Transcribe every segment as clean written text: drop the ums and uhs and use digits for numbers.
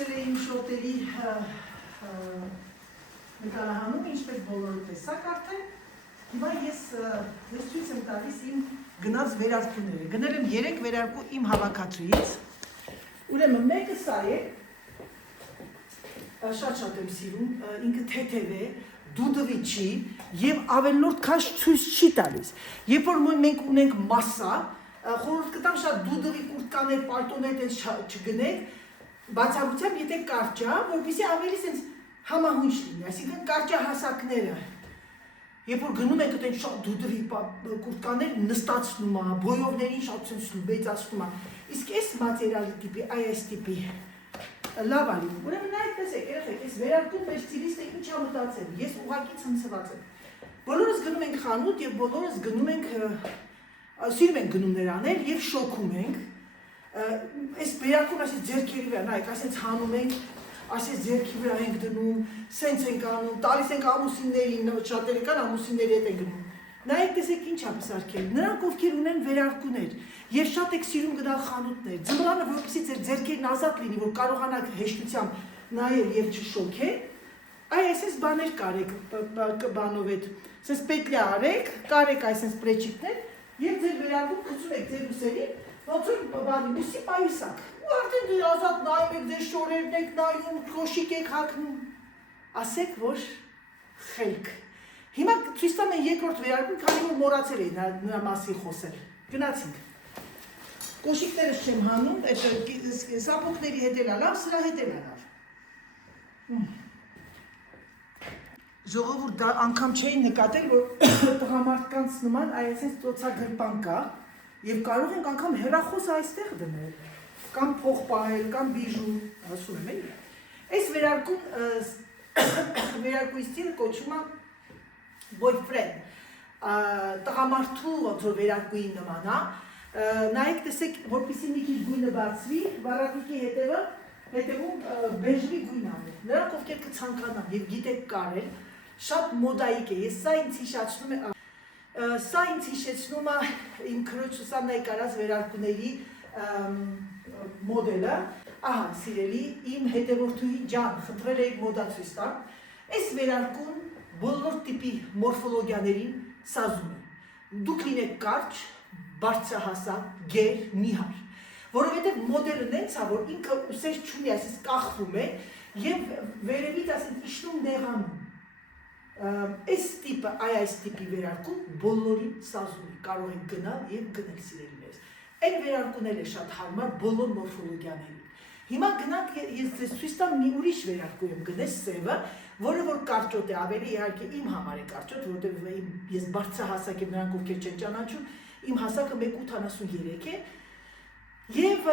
Սերեին շոտերի նկարահանում, ինչպես բոլորը տեսակ արդեն, հիմա ես ցույց եմ տալիս իմ գնած վերարկուները։ Գնել եմ 3 վերարկու իմ հավաքածուից։ Ուրեմն մեկը սա է, շատ եմ սիրում, ինքը թեթև է, դուդվի չի եւ ավելորդ քաշ ցույց չի տալիս։ Երբ որ մենք ունենք մասսա, խորհուրդ կտամ շատ դուդվի կուրտկաներ, պալտոներ չգնեք, բացառությամբ եթե կարճա, որպեսզի ավելի sense համահունչ լինի, այսինքն կարճահասակները, երբ որ գնում եք այդեն շատ դուդվի կուրտկաներ նստացնում է, բոյովներին շատ sense մեծացնում է, իսկ այս մատերիալի տիպի, այս տիպի լավ է լինում։ Ուրեմն նայեք, տեսեք, երեխեք, այս վերարկուն մեր ստիլիստը ինչ է մտածել, ես ուղղակի ցնցված եմ։ Բոլորս գնում ենք խանութ եւ բոլորս գնում ենք, սիրում ենք գնումներ անել եւ շոքում ենք։ Այս վերարկուն այսպես ձեռքերի վրա, նայեք, այսպես հանում ենք, այսպես ձեռքի վրա ենք դնում, սենց ենք անում, տալիս ենք ամուսիններին, շատերը կան ամուսինների հետ են գնում։ Նայեք, տեսեք ինչ է սարքել։ Նրանք ովքեր ունեն վերարկուներ եւ շատ եք սիրում գնալ խանութներ։ Ձմռանը որպեսզի ձեր ձեռքերն ազատ լինի, որ կարողանաք հեշտությամբ նայել եւ չշոքել, այսպես բաներ կարեք բանով այդ, այսպես պետլյա արեք, կարեք այսպես պլեչիկներ եւ ձեր վերարկուն գցում եք ձեր ուսերին, ոնց որ բանի ուսի պայուսակ։ Ու արդեն դու ազատ նայում եք, ձեր շորերն եք նայում, քոշիկ եք հագնում։ Ասեք, որ խելք։ Հիմա ցույց տամ են երկրորդ վերարկուն, քանի որ մոռացել էի նրա մասին խոսել։ Գնացինք։ Կոշիկներս չեմ հանում, այդ սապոկների հետ էլ լավ, սրա հետ էլ լավ։ Ժողովուրդ դա անգամ չէին նկատել, որ տղամարդկանց նման այսպես ծոցագրպան կա, եւ կարող ենք անգամ հեռախոսը այստեղ դնել, կամ փող պահել, կամ բիժու, ասում եմ էլի։ Այս վերարկուի ստիլը կոչվում է boyfriend, տղամարդու ոնց որ վերարկուի նման է, նայեք տեսեք, որպեսզի մի քիչ գույնը բացվի, վարակույկի հետևում բեժվի գույն անել։ Նրանք ովքեր կցանկանան եւ գիտեք կարել, շատ մոդայիկ է։ Ես սա ինձ հիշեցնում է իմ քրոջ Սուսաննայի կարած վերարկուների մոդելը։ Ահա, սիրելի, իմ հետևորդուհի ջան, խնդրել էի մոդա ցույց տալ։ Այս վերարկուն բոլոր տիպի մորֆոլոգիաներին սազում է։ Դուք լինեք կարճ, բարձրահասակ, գեր, նիհար, որովհետև մոդելը նենց է, որ ինքը ուսեր չունի, այսպես կախվում է եւ վերևից այսպես իջնում նեղանում։ Այս տիպը, այս տիպի վերարկուն բոլորին սազում է, կարող եք գնալ եւ գնել սիրելիներս։ Այն վերարկուն էլ է շատ հարմար բոլոր մորֆոլոգիաներին։ Հիմա գնանք, ես ձեզ ցույց տամ մի ուրիշ վերարկու եմ գնել սևը, որը որ կարճոտ է, ավելի իհարկե իմ համար է կարճոտ, որովհետև ես բարձրահասակ եմ, նրանք ովքեր չեն ճանաչում, իմ հասակը 1.83 է եւ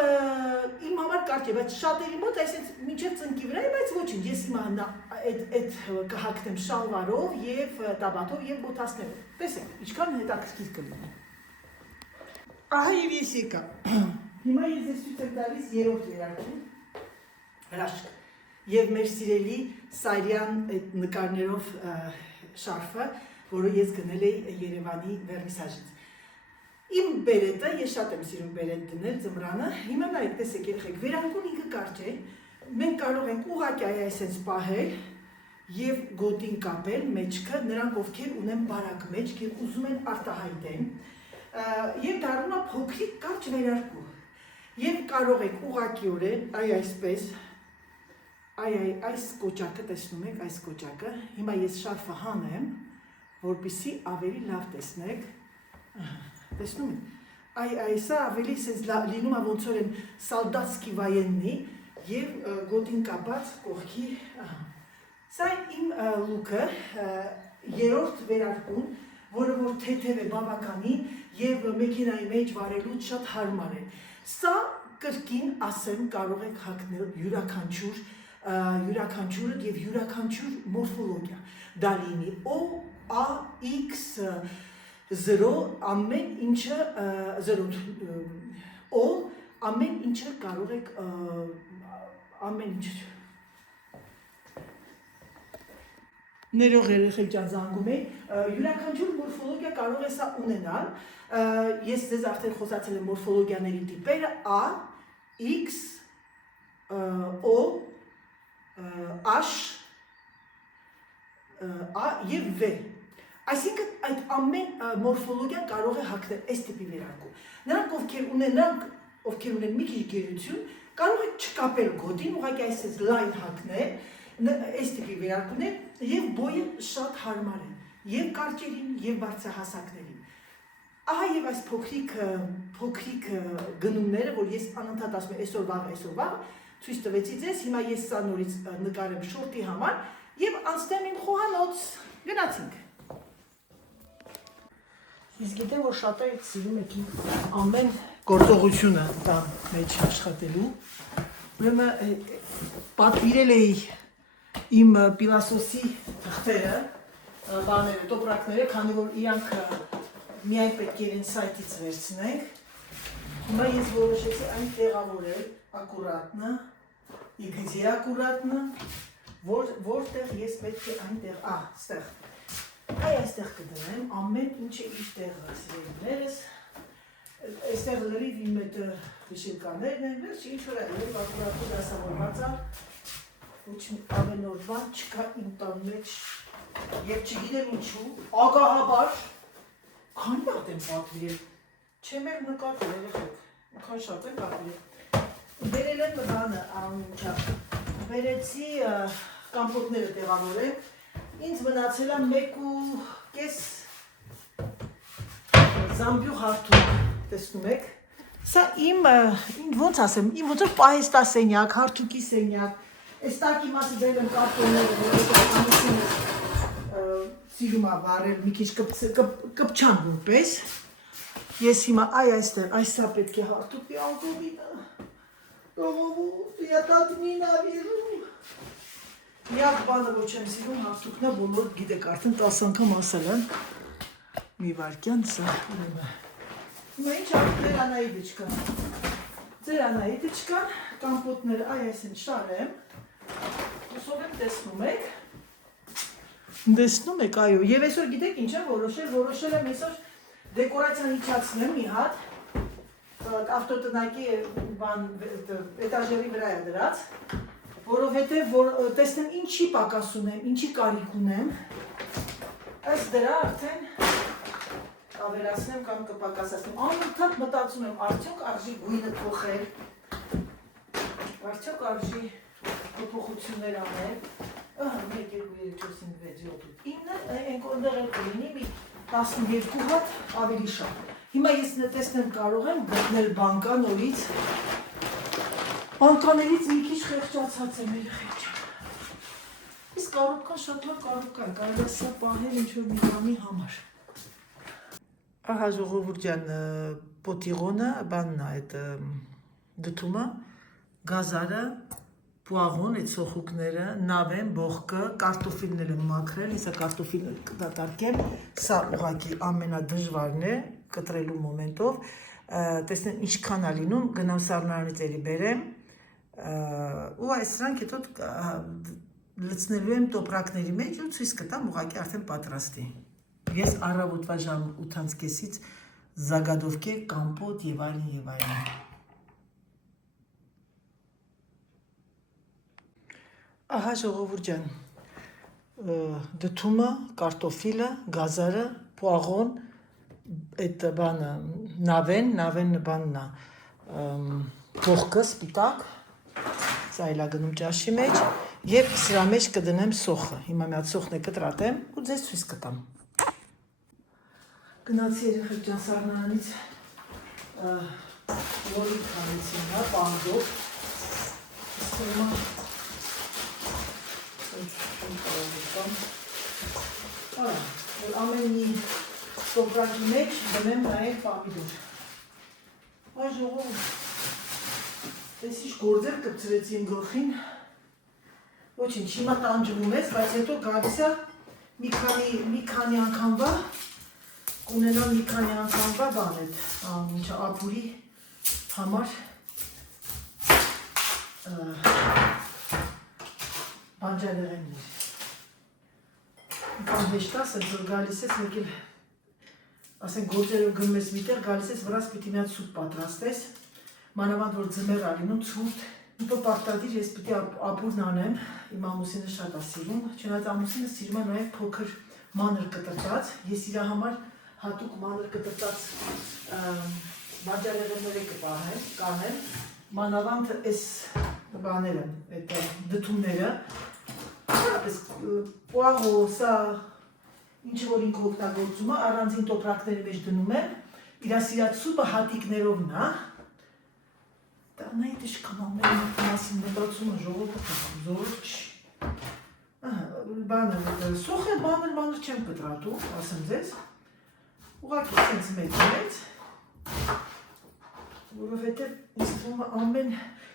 իմ համար կարճ է, բայց շատերի մոտ այսպես մինչեւ ծնկի վրա է, բայց ոչինչ, ես հիմա այդ կհագնեմ շալվարով եւ տաբատով եւ բոթասներով։ Տեսեք, ինչքան հետաքրքիր կլինի։ Ահա եւ ես եկա։ Հիմա ես ցույց եմ տալիս երրորդ վերարկուն, հրաշք, եւ մեր սիրելի Սարյան այդ նկարներով շարֆը, որը ես գնել էի Երևանի վերնիսաժից։ Իմ բերետը, ես շատ եմ սիրում բերետ դնել ձմռանը, հիմա նայեք, տեսեք երեխեք, վերարկուն ինքը կարճ է, մենք կարող ենք ուղղակի այսպես պահել եւ գոտին կապել մեջքը, նրանք ովքեր ունեն բարակ մեջք եւ ուզում են արտահայտեն, եւ դառնում է փոքրիկ կարճ վերարկու։ Եվ կարող եք ուղղակիորեն, այսպես, այս կոճակը, տեսնում եք, այս կոճակը, հիմա ես շարֆը հանեմ, որպեսզի ավելի լավ տեսնեք, տեսնում եք, այսա ավելի լինում է ոնց որ են սալդատսկի վայեննի եւ գոտին կապած կողքի, սա իմ լուքը, երրորդ վերարկուն, որը որ թեթև է բավականին եւ մեքենայի մեջ վարելուց շատ հարմար է։ Սա կրկին ասեմ կարող եք հագնել յուրաքանչյուրը եւ յուրաքանչյուր մորֆոլոգիա։ Դա լինի O, A, X, 0, ամեն ինչը 0 O, ամեն ինչը կարող եք ամեն ինչ ներող երեխեք ջան զանգում էի, յուրաքանչյուր մորֆոլոգիա կարող է սա ունենալ, ես ձեզ արդեն խոսացել եմ մորֆոլոգիաների տիպերը A, X, O, H, A եւ V։ Այսինքն այդ ամեն մորֆոլոգիան կարող է հագնել այս տիպի վերարկու։ Նրանք ովքեր ունեն մի քիչ գերություն, կարող է չկապել գոտին, ուղղակի այսպես լայն հագնել այս տիպի վերարկուներ եւ բոյը շատ հարմար է եւ կարճերին եւ բարձրահասակներին։ Ահա եւ այս փոքրիկ գնումները, որ ես անընդհատ ասում եմ այսօր վաղ, ցույց տվեցի ձեզ, հիմա ես սա նորից նկարեմ շորտի համար եւ անցնեմ իմ խոհանոց։ Գնացինք։ Ես գիտեմ, որ շատերից սիրում եք ամեն գործողությունը տան մեջ աշխատելու։ Ուրեմն պատվիրել էի իմ Պիլասոսի թղթերը, տոպրակները, քանի որ իրանք միայն պետք է իրեն սայթից վերցնենք։ Հիմա ես որոշեցի այն տեղավորել ակուրատնը, իգիզի ակուրատնը, որտեղ ես պետք է այնտեղ, ստեղ, այստեղ կդնեմ, ամեն ինչը իր տեղը, սիրելիներս, այստեղ լրիվ իմ այդ վիշիլկաներն են, վերջ ինչ որ է, լրիվ ակուրատի դասավորված է, ոչ ամենօր բան չկա իմ տան մեջ, և չգիտեմ ինչու, ագահաբար, քանի հատ եմ պատվիրել, չեմ էլ նկատել երեխեք, քան շատ եմ պատվիրել, բերել եմ բանը անունչա, բերեցի կամպոտները տեղավորեմ, ինձ մնացել է 1.5 զամբյուղ հարթուկ, տեսնում եք, սա իմ ոնց ասեմ, իմ ոնց որ պահեստա սենյակ, հարթուկի սենյակ, այս տակի մասը դել եմ կարտոնները, որ ամուսինս սիրում է վարել, մի քիչ կպչան որպես, ես հիմա այստեղ, այսա պետք է հարթուկի անկոմինը, յատատմին ավիրում, միակ բանը ոչ եմ սիրում հարթուկնա, բոլոր գիտեք արդեն 10 անգամ ասել եմ, մի վարկյան սա ուրեմը, հիմա ինչ ձեր անայիդը չկան, կամպոտները այսին շարեմ, ուսով եմ տեսնում եք, այո, և այսօր գիտեք ինչ եմ որոշել եմ այսօր դեկորացիան իջացնեմ մի հատ, ավտոտնակի էտաժերի վրա է դրած, որովհետև տեսնեմ ինչի պակաս ունեմ, ինչի կարիք ունեմ, այս դրա արդեն ավելացնեմ կամ կպակասացնեմ, անընդհատ մտածում եմ, արդյոք արժի գույնը փոխել, արդյոք արժի փոփոխություններ անել, 1, 2, 3, 4, 5, 6, 7, 9, ենք օրդեղ էլ կլինի մի 12 հատ ավելի շատ։ Հիմա ես տեսնեմ կարող եմ գտնել բանկա նորից, բանկաներից մի քիչ խեղճացած եմ երեխեք չեմ։ Իսկ կարոպկան շատ լավ կարոպկա է, կարելի է սա պահել ինչ-որ մի բանի համար։ Ահա ժողովուրդ ջան, պոտիղոնը, բանն է, այդ դդումը, գազարը, պուաղոն, այդ սոխուկները, նավեն, բողկը, կարտոֆիլներ եմ մաքրել, հեսա կարտոֆիլը կդատարկեմ, սա ուղղակի ամենադժվարն է կտրելու մոմենտով, տեսնեմ ինչքան է լինում, գնամ սառնարանից էլի բերեմ, ու այս սրանք հետո լցնելու եմ տոպրակների մեջ ու ցույց կտամ ուղղակի արդեն պատրաստի։ Ես առավոտվա ժամ 8:30-ից զագադովկե, կամպոտ եւ այլն եւ այլն։ Ահա ժողովուրդ ջան, դդումը, կարտոֆիլը, գազարը, պուաղոն, այդ բանը, նավեն բանն է, բողկը, սպիտակ, սա էլ է գնում ճաշի մեջ, եւ սրա մեջ կդնեմ սոխը։ Հիմա մի հատ սոխն է կտրատեմ ու ձեզ ցույց կտամ։ Գնացի երեխեք ջան սառնարանից լորի քանեցին, հա, պանդով։ Հիմա ամեն մի տոպրակի մեջ դնեմ նաև պամիդոր։ Այ ժողովուրդ, այս ինչ գործեր կպցրեցի իմ գլխին, ոչինչ, հիմա տանջվում ես, բայց հետո գալիս է մի քանի անգամվա, կունենամ մի քանի անգամվա բան էդ, ինչա ապուրի համար բանջարեղեններ։ Բան հեշտ ասեմ, որ գալիս ես մեկ էլ, ասենք գործերով գնում ես միտեղ, գալիս ես վրաս պիտի մի հատ սուպ պատրաստես, մանավանդ որ ձմեռ ա լինում, ցուրտ, Իպը պարտադիր ես պիտի ապուրն անեմ, իմ ամուսինը շատ է սիրում, չնայած ամուսինը սիրում է նաև փոքր մանր կտրտած, ես իր համար հատուկ մանր կտրտած բանջարեղեններ կանեմ, մանավանդ այս բաները, այդ դդումները, պես պուաղո, սա ինչ որ ինքը օգտագործում է, առանձին տոպրակների մեջ դնում եմ, իր սիրած սուպը հատիկներով նա, Դառնայի դժկանամների մասին մտածումը ժողովուրդը զոր չի։ Բանը, սոխը բանր չեմ կտրատում, ասեմ ձեզ, ուղղակի սենց մեծ, որովհետև ինձ թվում է ամեն,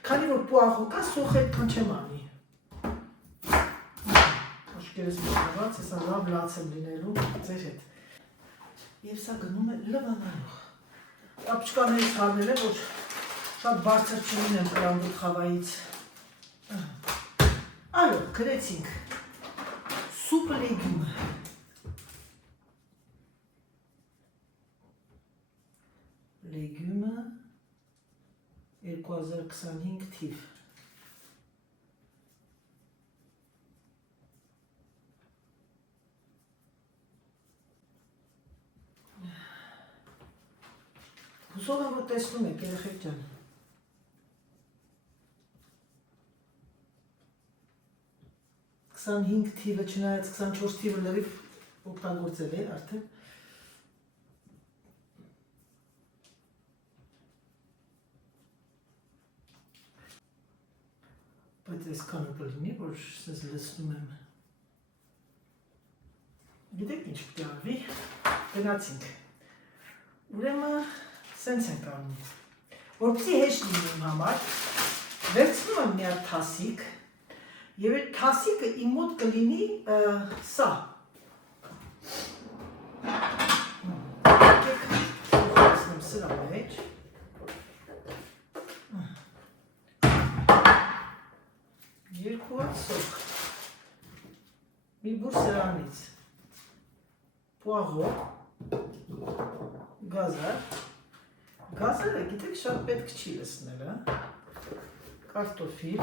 քանի որ պուաղո կա, սոխը այդքան չեմ անի։ Աշկերս մոտնված, հեսա լավ լաց եմ լինելու ձեր հետ։ Եվ սա գնում է լվանալող։ Ապչկաներից հարնել է, որ շատ բարձր չունեմ կրանդուտ խավայից։ Այո, գրեցինք սուպը լեգյումը։ Լեգյումը 2025 թիվ։ Հուսով եմ, որ տեսնում եք, երեխեք ջան։ 25 թիվը չնայած 24 թիվը լրիվ օգտագործել է արդեն։ Բայց այսքանը կլինի, որ սենց լցնում եմ։ Գիտեք ինչ պիտի արվի, գնացինք։ Ուրեմն սենց ենք անում։ Որպեսզի հեշտ լինի իմ համար, վերցնում եմ մի հատ թասիկ, Եվ այդ թասիկը իմ մոտ կլինի սա։ Եկեք ուղղացնեմ սրա մեջ։ Երկու հատ սոկ։ Մի բուր սրանից։ Պուաղո։ Գազար։ Գազարը գիտեք շատ պետք չի լցնել, Կարտոֆիլ։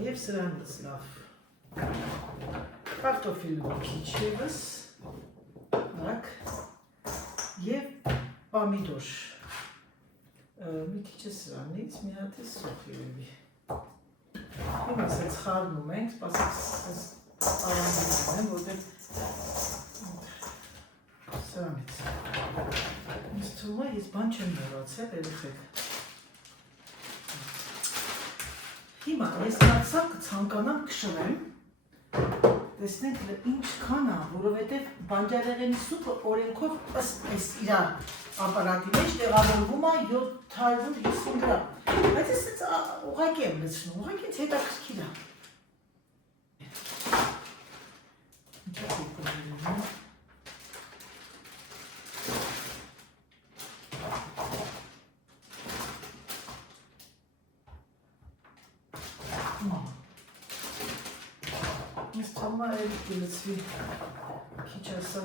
Եվ սրանից լավ, կարտոֆիլ քիչ ևս, և պամիդոր, մի քիչ է սրանից, մի հատ է սոխ երևի, հիմա սենց խառնում ենք, սպասեք առանձին եմ, որտեղ սրանից, ինձ թվում է ես բան չեմ մոռացել, երեխեք, Հիմա ես հացակ կցանկանամ կշռեմ, տեսնենք ինչքան է, որովհետև բանջարեղենի սուպը օրենքով ըստ այս իր ապարատի մեջ տեղավորվում է 750 գրամ, բայց ես ուղղակի եմ լցնում, ուղղակի ինձ հետաքրքիր է։ Ես թվում է էլի կլցվի քիչ ասա։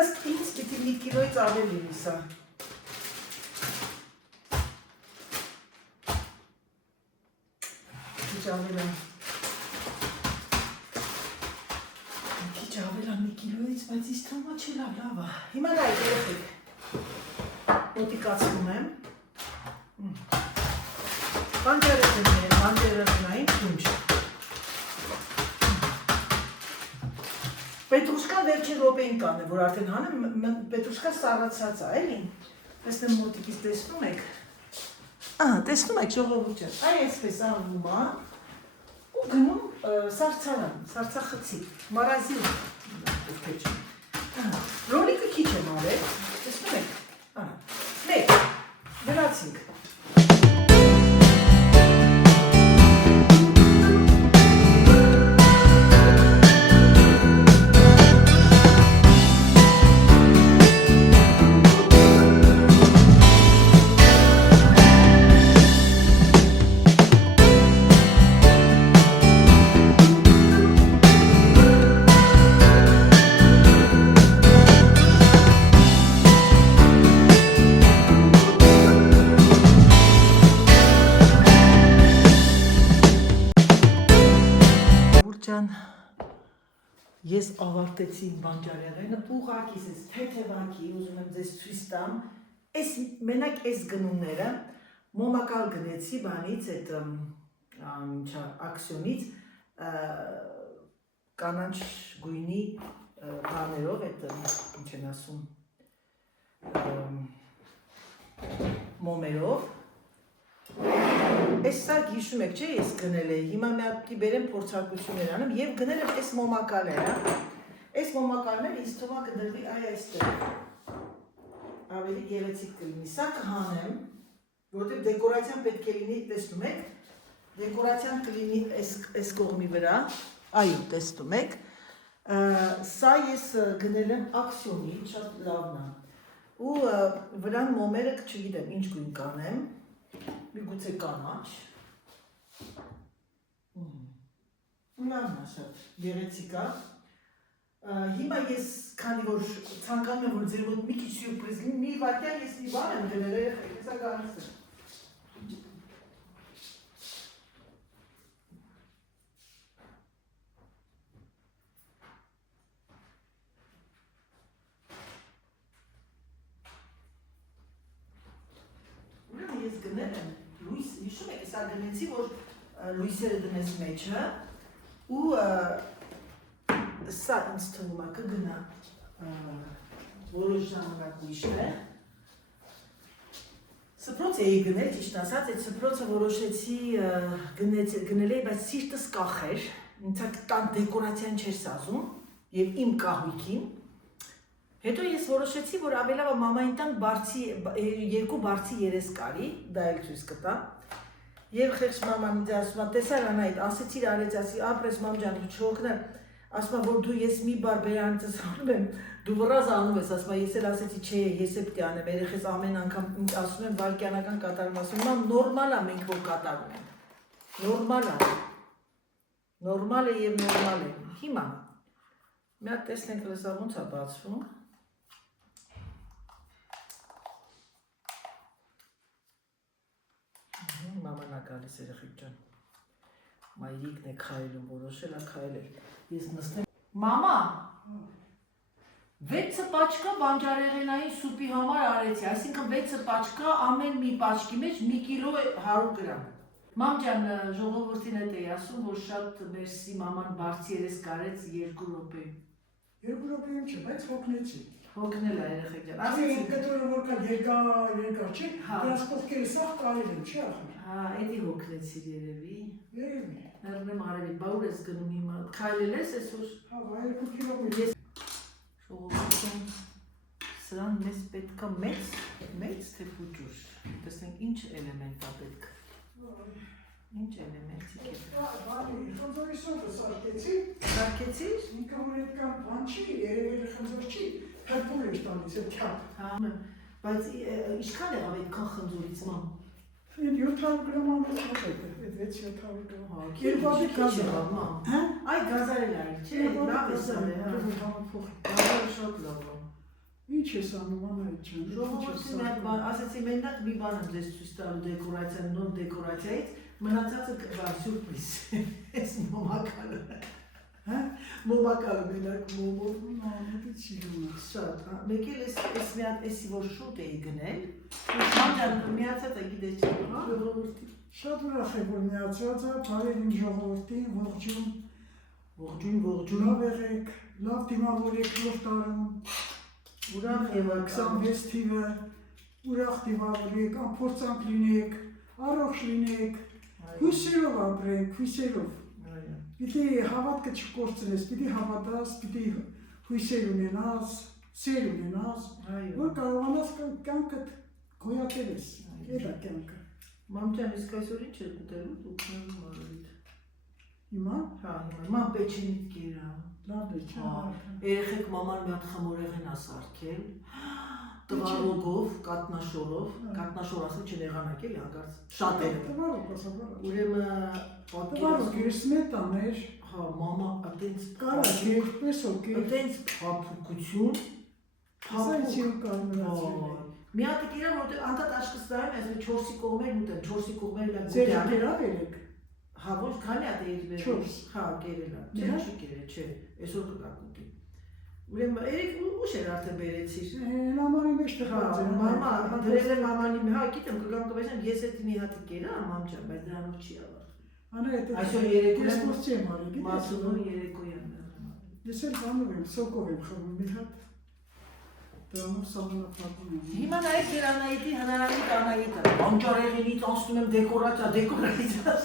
Ըստ ինձ պիտի մի կիլոյից ավել լինի սա։ Քիչ ավել է մի կիլոյից, բայց ինձ թվում է չի լավ է։ Հիմա նայեք երեխեք, մոտիկացնում եմ, բանջարեղենային թունջ։ Պետրուշկան վերջին րոպեին կանեմ, որ արդեն հանեմ, պետրուշկան սառացած է, էլի։ Տեսնեմ մոտիկից տեսնում եք։ Տեսնում եք ժողովուրդ ջան, այ այսպես անում է ու գնում սարցարան, սարցախցի, մարազին, ռոլիկը քիչ եմ արել, տեսնում եք, մեկ, գնացինք։ Ես ավարտեցի բանջարեղենը, ուղղակի ես թեթևակի, ուզում եմ ձեզ ցույց տամ, մենակ այս գնումները մոմակալ գնեցի բանից, այդ ակսիոնից, կանաչ գույնի բաներով, այդ ինչ են ասում, մոմերով, այս սա գիշում եք, չէ, ես գնել էի, հիմա մի հատ բերեմ փորձարկություններ անեմ եւ գնել եմ այս մոմակալները, այս մոմակալները ինձ թվում է կդրվի այստեղ, ավելի գեղեցիկ կլինի, սա կհանեմ, որովհետեւ դեկորացիան պետք է լինի, տեսնում եք, դեկորացիան կլինի այս կողմի վրա, այո, տեսնում եք, սա ես գնել եմ ակսիոնի, շատ լավն է, ու վրան մոմերը չգիտեմ ինչ գույն կանեմ, միգուցե կանաչ, լավն է շատ, գեղեցիկ է, հիմա ես քանի որ ցանկանում եմ որ ձեր մոտ մի քիչ սյուրպրիզ լինի, մի վայրկյան ես մի բան եմ դնել, հեսա գալիս եմ։ Ես գնել եմ լույս, հիշում եք, սա գնեցի, որ լույսերը դնես մեջը ու սա ինձ թվում է կգնա որոշ ժամանակ ուրիշներ։ Սփռոց էի գնել, ճիշտ ասած, այդ սփռոցը որոշեցի գնել էի, բայց սիրտս կախեր, ինձ տան դեկորացիան չէր սազում եւ իմ կահույքին։ Հետո ես որոշեցի, որ ավելի լավ է մամային տան երկու բարձի երես կարի, դա էլ ցույց կտա։ Եվ խեղճ մաման ինձ ասում է, տեսար Անահիտ, ասեցիր արեց, ասի, ապրես մամ ջան, չօգնեմ, ասում է, որ դու ես մի բար բերանցս անում եմ, դու վրազ անում ես, ասում է, ես էլ ասեցի, չէ, ես էլ պիտի անեմ, երեխես ամեն անգամ ասում եմ վայրկյանական կատարում, ասում եմ, նորմալ է մենք որ կատարում ենք, նորմալ է եւ նորմալ է։ Հիմա մի հատ տեսնենք լսա ոնց է բացվում։ Մաման է գալիս երեխեք ջան, մայրիկն է քայլում, որոշել է քայլել, ես նստեմ, մամա, 6 պաչկա բանջարեղենային սուպի համար արեցի, այսինքն 6 պաչկա ամեն մի պաչկի մեջ 1 կիլո 100 գրամ, մամ ջան ժողովրդին հետ էի ասում, որ շատ մերսի մաման բարձի երես կարեց 2 րոպե, 2 րոպեում չէ, բայց հոգնեցի հոգնել է երեխեք ջան, ասեցի կտրոնը որ կա երկար չի, դրանց կողքերը սաղ կարել եմ, չի ախմ Հա, էդի հոգնեցիր երևի Երևի Հեռնեմ արևի, բա ուր ես գնում հիմա, քայլել ես այսօր Հա, 2 կիլոմետր Ժողովրդին սրան մեզ պետքա մեծ թե փոճուր, տեսնենք ինչ էլեմենտ է պետք Ինչ էլեմենտիկ է Խնձորի սոթը սարքեցի Սարքեցիր? Ինքը որ էդ կան բան չի, երևելի խնձոր չի, հրպուր էր տալիս, էդ քյապ Բայց ինչքան եղավ այդքան խնձորից մամ? 700 գրամ անոց հատ այդ 600-700 գրամ Երկու գազ եղավ մամ Այ գազարել արի, չէ, լավ ես արել Գազարը շատ լավ է Ինչ ես անում Անահիտ ջան Ժողովրդին այդ բան, ասեցի մենակ մի բան եմ ձեզ ցույց տալու դեկորացիան, նոր դեկորացիայից, մնացածը սյուրպրիզ, այս մոմակալը, մոմակալը մենակ մոմով, շատ, մեկ էլ ես մի հատ էսի որ շուտ էի գնել, մամ ջան միացած է գիտես չէ, ժողովրդին, Շատ ուրախ եմ որ միացած է, բարև իմ ժողովրդին, ողջույն, լավ եղեք, լավ դիմավորեք նոր տարում Ուրախ եմ 26 թիվը, ուրախ դիմավորեք, անփորձանք լինեք, առողջ լինեք, հույսերով ապրեք, հույսերով։ Պիտի հավատքը չկորցնես, պիտի հավատաս, պիտի հույսեր ունենաս, սեր ունենաս, որ կարողանաս կյանքդ գոյատևես, էդ է կյանքը։ Մամ ջան, իսկ այսօր ինչ ես ուտելու, դուք նորմալ արվիդ։ Հիմա։ Հա, մամ պեչենիտ կերա։ Լավ է, չէ։ Երեխեք մաման մի հատ խմորեղեն ա սարքել, տվարոգով, կատնաշորով, կատնաշոր ասել չէ եղանակ էլի հանկարծ, շատ էր։ Տվարոգ ասաբար։ Ուրեմն Տվարոգ ես մետաներ։ Հա, մամա, այդենց Կարաք երկպես օկեր։ այդենց փափուկություն, Ասայցի ու կարմրացի։ Մի հատ կերա, որտեղ անդադ աշկս դարեմ, այսպես 4-ի կողմերն ուտեմ, 4-ի կողմերը լավ Ձեր գուտի կերավ երեք։ Հա, ոչ քանի հատ էիր բերել։ 4։ Հա, կերել է։ Չէ, չի կերել, չէ։ Այսօր կգակուտի։ Ուրեմն երեք ուշ էր արդեն բերեցիր։ Նամանի մեջ տղաց է։ Մամա, դրել եմ մամանի, հա, գիտեմ, կգամ կվեցեմ, ես էդ մի հատ կերա, մամ ջան, բայց դրանով չի ավարտվում։ Անա այդ Այսօր երեկոյան ես փորձ եմ արել։ Մասունու երեկոյան։ Ես էլ բանում եմ, սոկով եմ խմում մի հատ։ Դրանով սահմանափակում եմ։ Հիմա նայեք Երանայիթի հնարամիտ Անահիտը։ Անջարեղենից անցնում եմ դեկորացիա։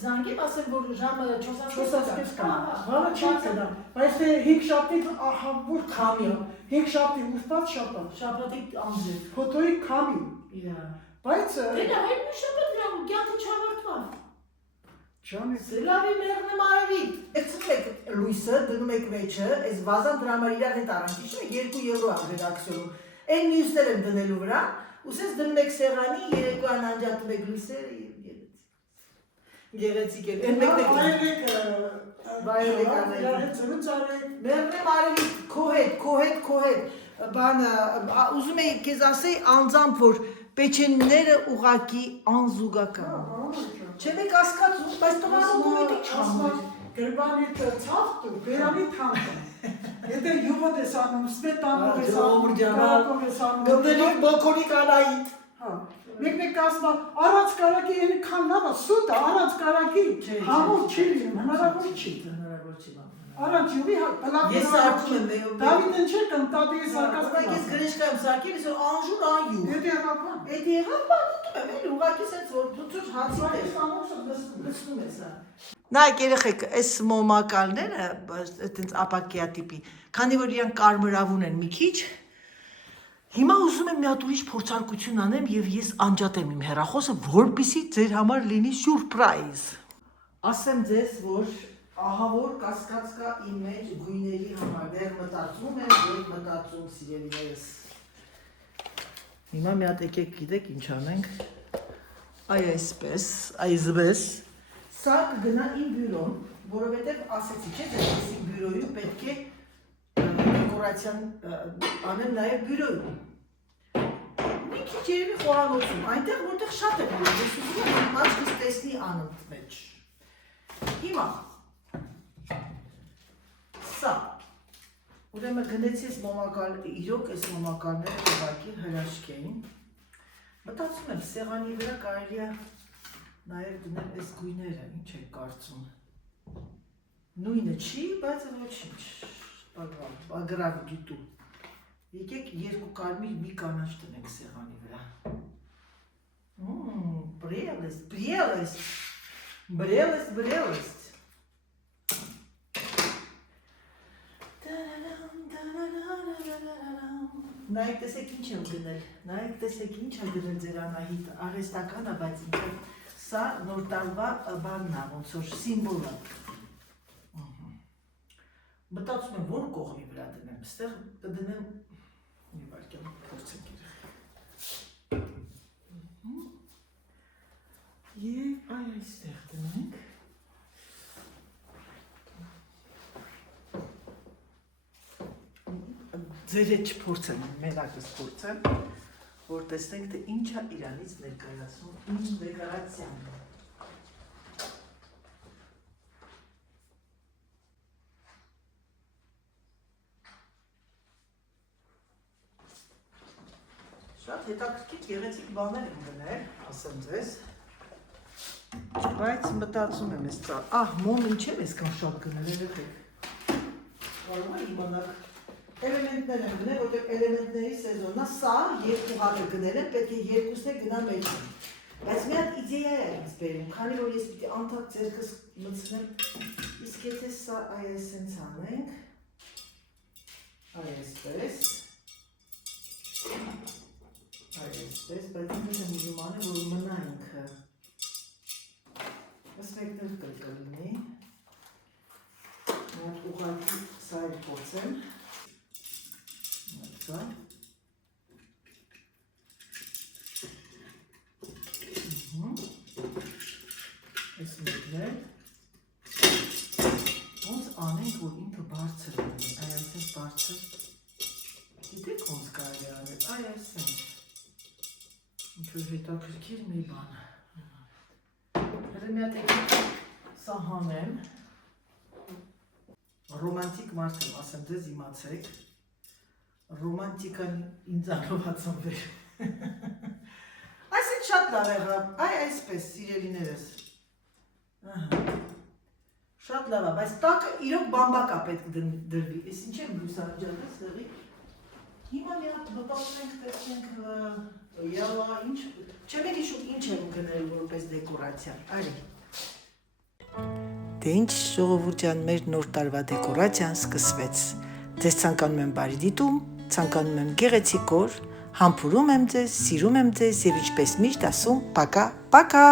Զանգեմ, ասեմ, որ ժամը 4:30 կա։ Բանը չի կդա, բայց թե 5 շաբթի ահավոր քամի, 5 շաբթի ուրբաթ շաբաթ, Շաբաթի անձը։ փոթոյի քամի, Իրա։ բայց Դե լավ, այդ մի շաբաթ լավ, կյանքը չավարտվավ։ ջանից Լավի մերնեմ արևի։ Էցնում եք լույսը, դնում եք մեջը, այս վազան դրա համար իրար հետ առանց, իշխում եք 2 եվրո ա ռեդակցիոնում։ Այն մյուսներ են դնելու վրա, ուսես դնում եք սեղանի, երեկոյան անջատում եք լույսերը եւ գեղեցիկ է։ Այն մեկն է վայրեք անել։ հետ ծրուց արեք։ Մերնեմ արևի քո հետ բանը ուզում էի քեզ ասեի անձամբ որ պեչենները ուղակի անզուգական։ Չէ՞ եք հասկացում, բայց տղարան կոմետիկ չհամար։ Գրբանի ցավտու, բերանի թանկը։ Եթե յուղը դեսանում, սպետանով դեսանում, կարակով դեսանում։ Գտելի բոկոնի կանայիտ։ Հա։ Մեկ ասում առանց կարակի այնքան լավ է, սուտ է, առանց կարակի համով չի լինում, հնարավոր չի։ Հնարավոր չի բան։ Առանց յուղի բլակ Ես սարքում եմ։ Դավիթն չէ կամ տատի սարկած։ Ես գրեշկայում սարքել, ես անժուր անյու։ Եթե եղապան։ Այդ եղավ բանը դու եմ, ուղղակի sense որ ցույց հացի Բայց դես։ անոքսը Լսնում ես հա։ Նայեք երեխեք, այս մոմակալները, այտենց ապակյա տիպի, քանի որ իրանք կարմրավուն են մի քիչ, հիմա ուզում եմ մի հատ ուրիշ փորձարկություն անեմ եւ ես անջատեմ իմ հեռախոսը, որպեսզի ձեր համար լինի սյուրպրայզ։ Ասեմ ձեզ, որ ահա որ կասկած կա իմ մեջ գույների համար, դեռ մտածում եմ, որ մտածում սիրելիներս։ Հիմա մի հատ եկեք գիտեք ինչ անենք։ Այ այսպես։ Սա կգնա իմ բյուրոն, որովհետև ասեցի, չէ՞, ես իմ բյուրոյում պետք է դեկորացիան անեմ նաև բյուրոյում։ Մի քիչ երևի խոհանոցում, այնտեղ որտեղ շատ է բյուրոյ, ես ուզում եմ աչքս տեսնի անընդհատ մեջ։ Հիմա սա ուրեմն գնեցի ես մոմակալ, իրոք այս մոմակալները ուղղակի հրաշք էին։ Մտածում եմ սեղանի վրա կարելի է նաև դնել այս գույները, ինչ եք կարծում։ Նույնը չի, բայց ոչինչ։ Բագրավ գիտու։ Եկեք երկու կարմիր մի կանաչ տնենք սեղանի վրա։ Բրելեստ։ Նայեք տեսեք ինչ եմ գնել, նայեք տեսեք ինչ է գնել ձեր Անահիտը, արհեստական է, բայց ինքը սա նոր տարվա բանն է, ոնց որ սիմվոլը։ Մտածում եմ որ կողմի վրա դնեմ, ստեղ կդնեմ մի վարքյան փորձենք Եվ այ այստեղ դնենք։ Ձեր հետ չփորձեմ, մենակս փորձեմ, որ տեսնենք թե ինչ է իրանից ներկայացնում իմ դեկորացիան։ Շատ հետաքրքիր գեղեցիկ բաներ եմ գնել, ասեմ ձեզ, բայց մտածում եմ ես ծա, մոմ ինչ եմ այսքան շատ գնել, երեխեք, կարող է իմանալ Էլեմենտներ եմ գնել, որտեղ էլեմենտների սեզոնն է, սա երկու հատը գնել եմ, պետք է երկուսն է գնա մեջին։ Բայց մի հատ իդեա է ինձ բերում, քանի որ ես պիտի անդադ ձերքս մտցնեմ, իսկ եթե սա այ այսենց անենք, այ այսպես, բայց ինձ եմ ուզում անել, որ մնա ինքը, ասպեկտներ կլկլինի, մի հատ ուղղակի սա էլ փորձեմ, Այս մեկներ ոնց անենք, որ ինքը բարձր լինի, այ այսպես բարձր, գիտեք ոնց կարելի անել, այ այսպես, ինչ-որ հետաքրքիր մի բան, հրը մի հատ եկեք սա հանեմ, ռոմանտիկ մարդ եմ, ասեմ ձեզ իմացեք, ռոմանտիկան ինձանով հացանվեր։ Այս ինձ շատ լավ եղավ, այսպես սիրելիներս, շատ լավ է, բայց տակը իրոք բամբակ է պետք դրվի, ես ինչ եմ լուսանջատես դեղի, հիմա մի հատ մտածենք, տեսնենք, յալա, ինչ, չեմ էլի շուտ ինչ եմ գնել որպես դեկորացիա, արի։ Դե ինչ ժողովուրդյան մեր նոր տարվա դեկորացիան սկսվեց, ձեզ ցանկանում եմ բարի դիտում, ցանկանում եմ գեղեցիկ օր, համբուրում եմ ձեզ, սիրում եմ ձեզ և ինչպես միշտ ասում, պակա, պակա։